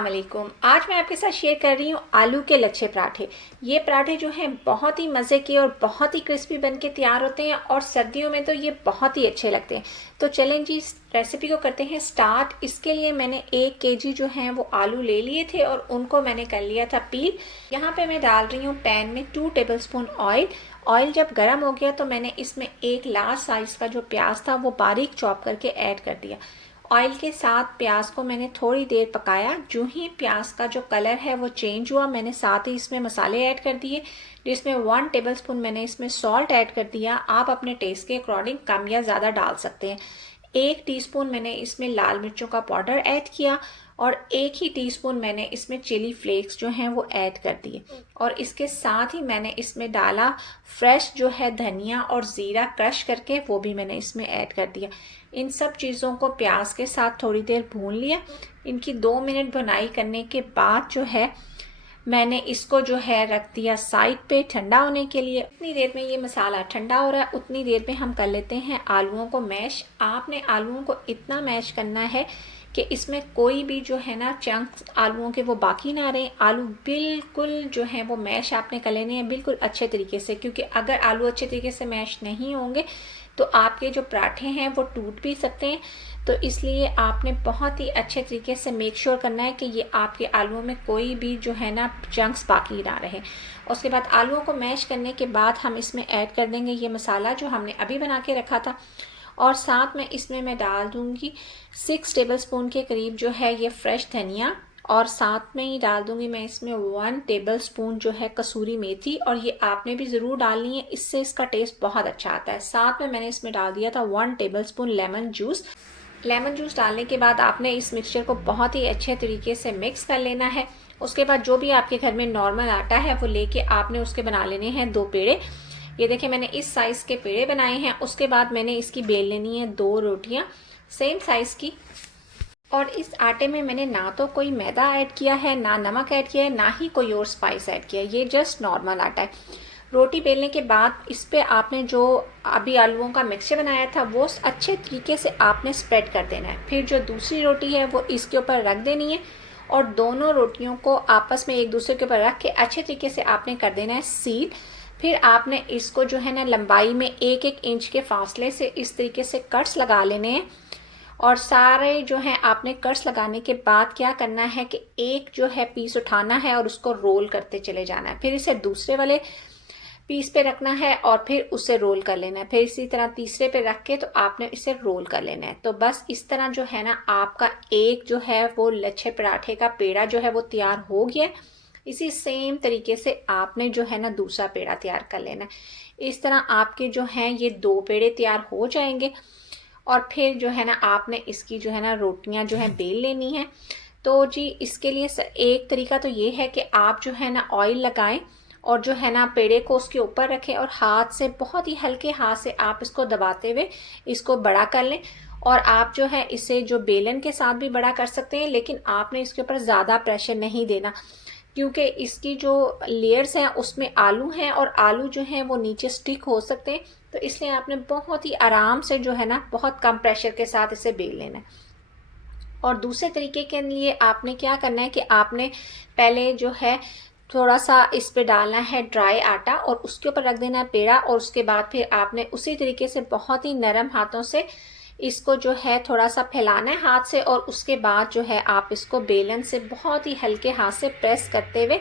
अस्सलाम वालेकुम। आज मैं आपके साथ शेयर कर रही हूँ आलू के लच्छे पराठे। ये पराठे जो हैं बहुत ही मज़े के और बहुत ही क्रिस्पी बन के तैयार होते हैं और सर्दियों में तो ये बहुत ही अच्छे लगते हैं। तो चलें जी, इस रेसिपी को करते हैं स्टार्ट। इसके लिए मैंने 1 केजी जो हैं वो आलू ले लिए थे और उनको मैंने कर लिया था पील। यहाँ पे मैं डाल रही हूँ पैन में 2 टेबलस्पून ऑयल। ऑयल जब गर्म हो गया तो मैंने इसमें एक लार्ज साइज़ का जो प्याज था वो बारीक चॉप करके ऐड कर दिया। ऑयल के साथ प्याज को मैंने थोड़ी देर पकाया। जो ही प्याज का जो कलर है वो चेंज हुआ, मैंने साथ ही इसमें मसाले ऐड कर दिए, जिसमें 1 टेबलस्पून मैंने इसमें सॉल्ट ऐड कर दिया। आप अपने टेस्ट के अकॉर्डिंग कम या ज़्यादा डाल सकते हैं। 1 टीस्पून मैंने इसमें लाल मिर्चों का पाउडर ऐड किया और 1 ही टीस्पून मैंने इसमें चिली फ्लेक्स जो हैं वो ऐड कर दिए। और इसके साथ ही मैंने इसमें डाला फ्रेश जो है धनिया और ज़ीरा क्रश करके, वो भी मैंने इसमें ऐड कर दिया। इन सब चीज़ों को प्याज के साथ थोड़ी देर भून लिया। इनकी 2 मिनट भुनाई करने के बाद जो है मैंने इसको जो है रख दिया साइड पे ठंडा होने के लिए। उतनी देर में ये मसाला ठंडा हो रहा है, उतनी देर में हम कर लेते हैं आलूओं को मैश। आपने आलूओं को इतना मैश करना है कि इसमें कोई भी जो है ना चंक्स आलूओं के वो बाकी ना रहे। आलू बिल्कुल जो है वो मैश आपने कर लेने हैं बिल्कुल अच्छे तरीके से, क्योंकि अगर आलू अच्छे तरीके से मैश नहीं होंगे तो आपके जो पराठे हैं वो टूट भी सकते हैं। तो इसलिए आपने बहुत ही अच्छे तरीके से मेक श्योर करना है कि ये आपके आलूओं में कोई भी जो है ना चंक्स बाकी ना रहे। उसके बाद आलूओं को मैश करने के बाद हम इसमें ऐड कर देंगे ये मसाला जो हमने अभी बना के रखा था, और साथ में इसमें मैं डाल दूंगी 6 टेबलस्पून के करीब जो है ये फ्रेश धनिया, और साथ में ही डाल दूंगी मैं इसमें 1 टेबलस्पून जो है कसूरी मेथी, और ये आपने भी ज़रूर डालनी है, इससे इसका टेस्ट बहुत अच्छा आता है। साथ में मैंने इसमें डाल दिया था 1 tablespoon lemon juice. Lemon juice डालने के बाद आपने इस मिक्सचर को बहुत ही अच्छे तरीके से मिक्स कर लेना है। उसके बाद जो भी आपके घर में नॉर्मल आटा है वो लेके आपने उसके बना लेने हैं 2 पेड़े। ये देखिए मैंने इस साइज़ के पेड़े बनाए हैं। उसके बाद मैंने इसकी बेल लेनी है 2 रोटियां सेम साइज़ की, और इस आटे में मैंने ना तो कोई मैदा ऐड किया है, ना नमक ऐड किया है, ना ही कोई और स्पाइस ऐड किया है। ये जस्ट नॉर्मल आटा है। रोटी बेलने के बाद इस पे आपने जो अभी आलूओं का मिक्सचर बनाया था वो अच्छे तरीके से आपने स्प्रेड कर देना है। फिर जो दूसरी रोटी है वो इसके ऊपर रख देनी है और दोनों रोटियों को आपस में एक दूसरे के ऊपर रख के अच्छे तरीके से आपने कर देना है सील। फिर आपने इसको जो है ना लंबाई में 1-1 इंच के फासले से इस तरीके से कट्स लगा लेने हैं। और सारे जो है आपने कट्स लगाने के बाद क्या करना है कि एक जो है पीस उठाना है और उसको रोल करते चले जाना है। फिर इसे दूसरे वाले पीस पे रखना है और फिर उसे रोल कर लेना है। फिर इसी तरह तीसरे पे रख के तो आपने इसे रोल कर लेना है। तो बस इस तरह जो है ना आपका एक जो है वो लच्छे पराठे का पेड़ा जो है वो तैयार हो गया। इसी सेम तरीके से आपने जो है ना दूसरा पेड़ा तैयार कर लेना है। इस तरह आपके जो हैं ये 2 पेड़े तैयार हो जाएंगे। और फिर जो है ना आपने इसकी जो है ना रोटियां जो है बेल लेनी है। तो जी इसके लिए एक तरीका तो ये है कि आप जो है ना ऑयल लगाएं और जो है ना पेड़े को उसके ऊपर रखें और हाथ से बहुत ही हल्के हाथ से आप इसको दबाते हुए इसको बड़ा कर लें। और आप जो है इसे जो बेलन के साथ भी बड़ा कर सकते हैं, लेकिन आपने इसके ऊपर ज़्यादा प्रेशर नहीं देना, क्योंकि इसकी जो लेयर्स हैं उसमें आलू हैं और आलू जो हैं वो नीचे स्टिक हो सकते हैं। तो इसलिए आपने बहुत ही आराम से जो है ना बहुत कम प्रेशर के साथ इसे बेल लेना है। और दूसरे तरीके के लिए आपने क्या करना है कि आपने पहले जो है थोड़ा सा इस पे डालना है ड्राई आटा और उसके ऊपर रख देना है पेड़ा, और उसके बाद फिर आपने उसी तरीके से बहुत ही नरम हाथों से इसको जो है थोड़ा सा फैलाना है हाथ से, और उसके बाद जो है आप इसको बेलन से बहुत ही हल्के हाथ से प्रेस करते हुए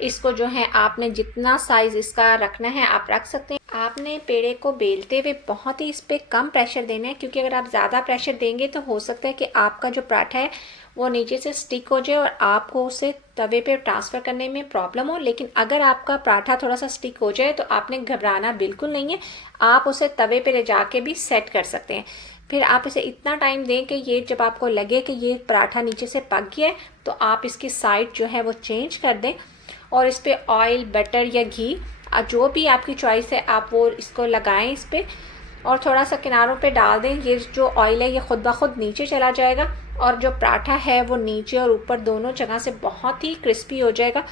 इसको जो है आपने जितना साइज इसका रखना है आप रख सकते हैं। आपने पेड़े को बेलते हुए बहुत ही इस पर कम प्रेशर देना है, क्योंकि अगर आप ज़्यादा प्रेशर देंगे तो हो सकता है कि आपका जो पराठा है वो नीचे से स्टिक हो जाए और आपको उसे तवे पे ट्रांसफ़र करने में प्रॉब्लम हो। लेकिन अगर आपका पराठा थोड़ा सा स्टिक हो जाए तो आपने घबराना बिल्कुल नहीं है, आप उसे तवे पे ले जाके भी सेट कर सकते हैं। फिर आप इसे इतना टाइम दें कि ये जब आपको लगे कि ये पराठा नीचे से पक गया है तो आप इसकी साइड जो है वो चेंज कर दें और इस पर ऑयल बटर या घी जो भी आपकी चॉइस है आप वो इसको लगाएं इस पर, और थोड़ा सा किनारों पे डाल दें। ये जो ऑयल है ये खुद ब खुद नीचे चला जाएगा और जो पराठा है वो नीचे और ऊपर दोनों जगह से बहुत ही क्रिस्पी हो जाएगा।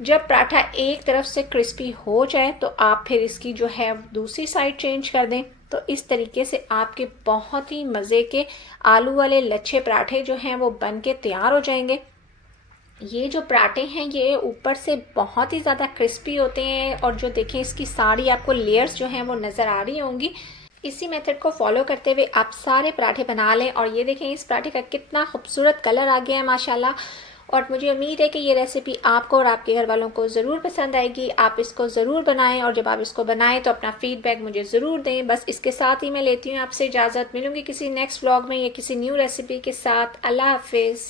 जब पराठा एक तरफ से क्रिस्पी हो जाए तो आप फिर इसकी जो है दूसरी साइड चेंज कर दें। तो इस तरीके से आपके बहुत ही मज़े के आलू वाले लच्छे पराठे जो हैं वो बन के तैयार हो जाएंगे। ये जो पराठे हैं ये ऊपर से बहुत ही ज़्यादा क्रिस्पी होते हैं, और जो देखें इसकी सारी आपको लेयर्स जो हैं वो नज़र आ रही होंगी। इसी मेथड को फॉलो करते हुए आप सारे पराठे बना लें। और ये देखें इस पराठे का कितना खूबसूरत कलर आ गया है माशाल्लाह। और मुझे उम्मीद है कि ये रेसिपी आपको और आपके घर वालों को ज़रूर पसंद आएगी। आप इसको ज़रूर बनाएं, और जब आप इसको बनाएं तो अपना फ़ीडबैक मुझे ज़रूर दें। बस इसके साथ ही मैं लेती हूँ आपसे इजाज़त। मिलूँगी किसी नेक्स्ट व्लॉग में या किसी न्यू रेसिपी के साथ। अल्लाह हाफिज़।